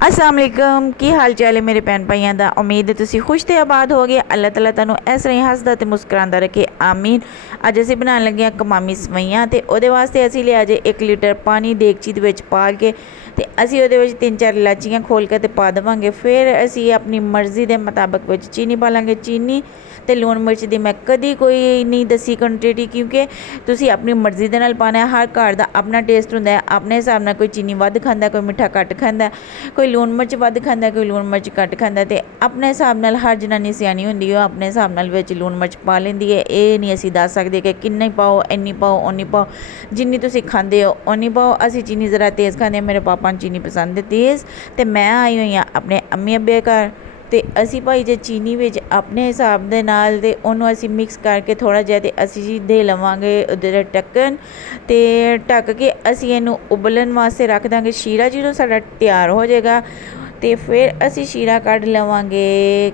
अस्सलाम वालेकुम की हाल चाल है मेरे भैन भाइयों का। उम्मीद है तुसी खुश तो आबाद हो गए। अल्लाह ताला तुहानू इस तरह हसदा ते मुस्कुरांदा रखे, आमीन। अज असीं बनाने लगे हैं कमामी सवैयां ते उहदे वास्ते असीं लिया जे 1 लीटर पानी देगची दे विच पा के ते असीं उहदे विच 3-4 इलाचियां खोल के ते पा देवांगे। फिर असीं अपनी मर्ज़ी के मुताबिक विच चीनी पा लांगे। चीनी ते लूण मिर्च दी मैं कदी कोई नहीं दसी क्वांटिटी, क्योंकि तुसी अपनी मर्ज़ी दे नाल पाना है। हर घर दा अपना टेस्ट हुंदा है, अपने हिसाब नाल कोई चीनी वध खांदा, कोई मिठा घट खांदा, कोई लूण मिर्च वध खांदा, कोई लूण मिर्च घट खांदा। ते अपने हिसाब नाल हर जनानी सियानी हुंदी है, अपने हिसाब नाल विच लूण मिर्च पा लैंदी है। ये नहीं असीं दस सकदे कि किन्नी पाओ, इन्नी पाओ, उन्नी पाओ। जिन्नी तुसी खांदे हो उन्नी पाओ। असीं चीनी ज़रा तेज़ खांदे, मेरे पापा नूं चीनी पसंद है तेज़। ते मैं आई हुई हाँ अपने अम्मी अब्बे घर, ते असी भाई जे चीनी विच अपने हिसाब दे नाल ते उहनूं असी मिक्स करके थोड़ा जिहा ते असी जी दे लवांगे उधर ढक्कन, ते ढक के असी इहनूं उबलन वास्ते रख दांगे। शीरा जो साडा तैयार हो जाएगा ते फिर असी शीरा कढ़ लवांगे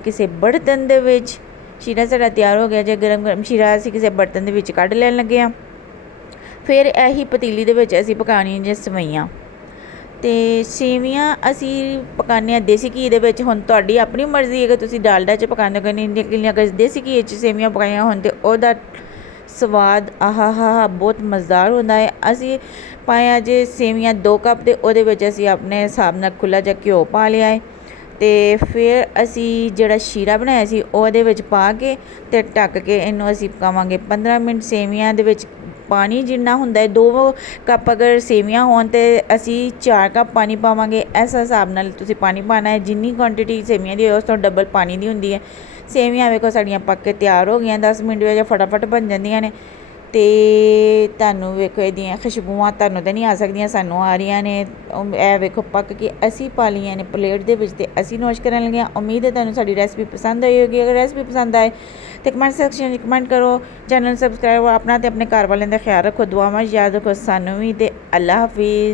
किसी बर्तन दे विच। शीरा साडा तैयार हो गया जे, गरम गरम शीरा असी किसी बर्तन दे विच कढ़ लैन लगे हां। फिर यही पतीली दे विच असी पकानी जे सवैयां। ते सेवियां असी पकाने देसी घी दे विच। हुण तुहाडी अपनी मर्जी है कि तुसी डालडा च पकांदे हो, लेकिन अगर देसी घी च सेवियां पकाइयां होण ते ओहदा स्वाद आहा हा बहुत मज़ेदार होंदा है। असी पाया जे सेवियां 2 कप ते ओहदे विच असी अपने हिसाब नाल खुला जिहा घ्यो पा लिया है। ते फिर असी जिहड़ा शीरा बनाया सी ओहदे विच पा के ते ढक के इहनूं असी पकावांगे 15 मिनट। सेवियां दे विच पानी जिन्ना हुंदा है 2 कप अगर सेवियां होण ते असी 4 कप पानी पावांगे। इस हिसाब नाल तुसी पानी पाना है, जिन्नी क्वांटिटी सेवियां दी उस तो डबल पानी दी हुंदी है। सेवियां वेखो साड़ियां पक के तैयार हो गई, 10 मिनट विच फटाफट बन जांदियां ने। ते तुहानूं वेखो इहदियां खुशबूआं तुहानूं ते नहीं आ सकदियां, सानूं आ रहीआं ने। ए वेखो पक के असी पा लियां ने प्लेट दे विच ते असी नोश करन लगे हां। उम्मीद है तुहानूं साडी रेसिपी पसंद आई होगी। अगर रेसिपी पसंद आए तो कमेंट सैक्शन च कमेंट करो, चैनल सबसक्राइब, अपना ते अपने घर वालें दा ख्याल रखो, दुआवां याद रखो सानूं भी। ते अल्लाह हाफिज़।